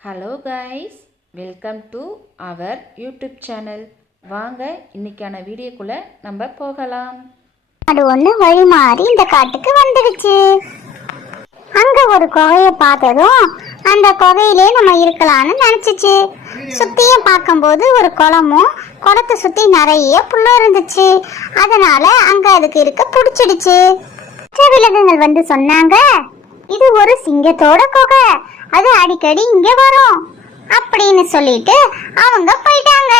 Hello guys, welcome to our YouTube channel. வாங்க இன்னைக்கான வீடியோக்குள்ளே நம்ம போகலாம். அது ஒன்று வழி மாறி இந்த காட்டுக்கு வந்துடுச்சு. அங்கே ஒரு குகையை பார்த்ததும் அந்த குகையிலே நம்ம இருக்கலாம்னு நினச்சிச்சு. சுற்றியும் பார்க்கும்போது ஒரு குளமும் குளத்தை சுற்றி நிறைய புல்லு இருந்துச்சு. அதனால அங்கே அதுக்கு இருக்க பிடிச்சிடுச்சு. விலங்குகள் வந்து சொன்னாங்க, இது ஒரு சிங்கத்தோட குகை, அது அடிக்கடி இங்க வரும் அப்படின்னு சொல்லிட்டு அவங்க போயிட்டாங்க.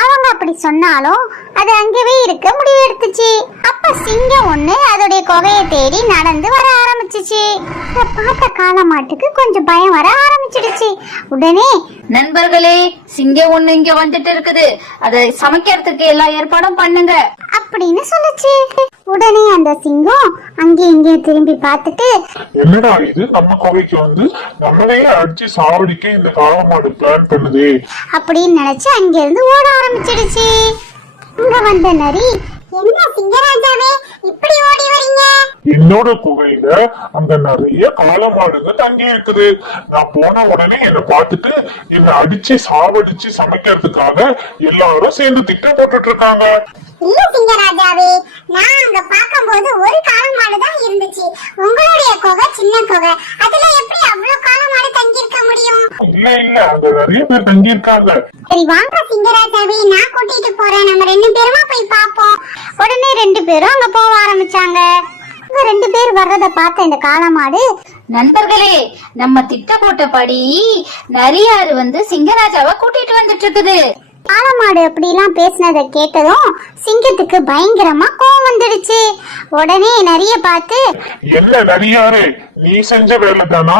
அவங்க அப்படி சொன்னாலும் அது அங்கேயே இருக்க முடிவு எடுத்துச்சு. அப்ப சிங்கம் ஒண்ணு அதோடைய குகையை தேடி நடந்து வர ஆரம்பிச்சிச்சு. பார்த்த காளமாட்டுக்கு கொஞ்சம் பயம் வர ஆரம்பிச்சிடுச்சு. உடனே, நண்பர்களே, சிங்கம் ஒண்ணு இங்க வந்துட்டு இருக்குது, அதை சமைக்கிறதுக்கு எல்லா ஏற்பாடும் பண்ணுங்க அப்படின்னு சொல்லுச்சு. உடனே அந்த சிங்கம் அங்கே இங்கே திரும்பி பார்த்துட்டு, என்னடா இது, நம்ம குகைக்கு வந்து நம்மளையே அடிச்சு சாவடிக்க இந்த காளமாடு பிளான் பண்ணுதே அப்படின்னு நினைச்சு அங்க இருந்து ஓட ஆரம்பிச்சிடுச்சு. அங்க வந்த நரி, என்ன சிங்கராஜாவே இப்படி ஓடி வரீங்க? என்னோட குகையில அங்க நிறைய காளமாடுங்க தங்கி இருக்குது. நான் போன உடனே என்ன பார்த்துட்டு என்ன அடிச்சு சாவடிச்சு சமைக்கிறதுக்காக எல்லாரும் சேர்ந்து திட்டம் போட்டுட்டு இருக்காங்க. இல்ல சிங்கராஜாவே, நான் அங்க பாக்கும்போது ஒரு காளமாடு தான் இருந்துச்சு. உங்களுடைய குகை சின்ன குகை, அதுல எப்படி அவ்வளவு காளமாடு தங்கி இருக்க முடியும்? இல்ல இல்ல, அங்க நிறைய பேர் தங்கி இருக்காங்க. சரி வாங்க சிங்கராஜாவே, நான் கூட்டிட்டு போறேன், நம்ம ரெண்டு பேருமா போய் பாப்போம். உடனே ரெண்டு பேரும் அங்க போக ஆரம்பிச்சாங்க. ரெண்டு பேர் வர்றத பார்த்த இந்த காளமாடு, நண்பர்களே, நம்ம திட்ட போட்டபடி நரியாறு வந்து சிங்கராஜாவை கூட்டிட்டு வந்துட்டு இருக்குது. காளமாடு அப்படி எல்லாம் பேசினதை கேட்டதும் சிங்கத்துக்கு பயங்கரமா கோவம் வந்துடுச்சு. உடனே நரிய பார்த்து, என்ன நரியாரு, நீ செஞ்ச வேலை தானா?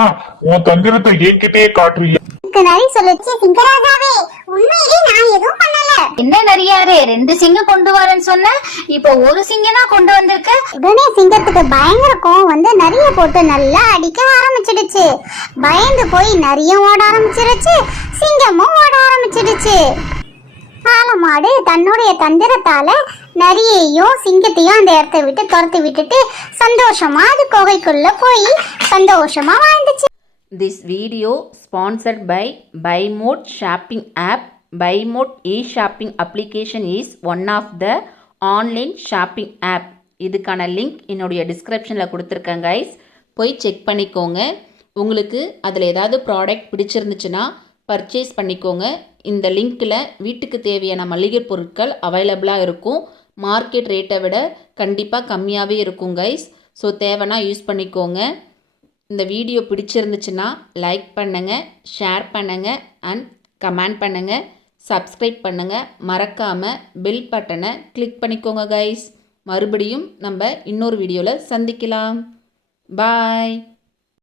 உன் தந்திரத்தை என்கிட்டயே காட்டுறிய? நரி சொல்லுச்சு, சிங்கராஜாவே உண்மையிலே நான் எதுவும் பண்ணல. என்ன நரியாரு, ரெண்டு சிங்கம் கொண்டு வரேன்னு சொன்ன, இப்போ ஒரு சிங்கம் தான் கொண்டு வந்திருக்க. உடனே சிங்கத்துக்கு பயங்கர கோவம் வந்து நரிய போட்டு நல்லா அடிக்க ஆரம்பிச்சிடுச்சு. பயந்து போய் நரியும் ஓட ஆரம்பிச்சிருச்சு, சிங்கமும் ஓட ஆரம்பிச்சிடுச்சு. காளமாடு தன்னுடைய தந்திரத்தால நரியையும் சிங்கத்தையும் அந்த இடத்தை விட்டு துரத்து விட்டுட்டு சந்தோஷமா அது குகைக்குள்ள போய் சந்தோஷமா வாழ்ந்துச்சு. This video sponsored by BuyMode shopping app. BuyMode e-shopping application is one of the online shopping app. இதுக்கான லிங்க் என்னுடைய டிஸ்கிரிப்ஷனில் கொடுத்துருக்கேன் கைஸ், போய் செக் பண்ணிக்கோங்க. உங்களுக்கு அதில் ஏதாவது ப்ராடக்ட் பிடிச்சிருந்துச்சுன்னா பர்ச்சேஸ் பண்ணிக்கோங்க. இந்த லிங்க்கில் வீட்டுக்கு தேவையான மளிகை பொருட்கள் அவைலபிளாக இருக்கும். மார்க்கெட் ரேட்டை விட கண்டிப்பாக கம்மியாகவே இருக்கும் கைஸ். ஸோ தேவைன்னா யூஸ் பண்ணிக்கோங்க. இந்த வீடியோ பிடிச்சிருந்துச்சுன்னா லைக் பண்ணுங்கள், ஷேர் பண்ணுங்கள் அண்ட் கமெண்ட் பண்ணுங்கள், சப்ஸ்கிரைப் பண்ணுங்கள். மறக்காமல் பெல் பட்டனை கிளிக் பண்ணிக்கோங்க கைஸ். மறுபடியும் நம்ம இன்னொரு வீடியோவில் சந்திக்கலாம். பாய்.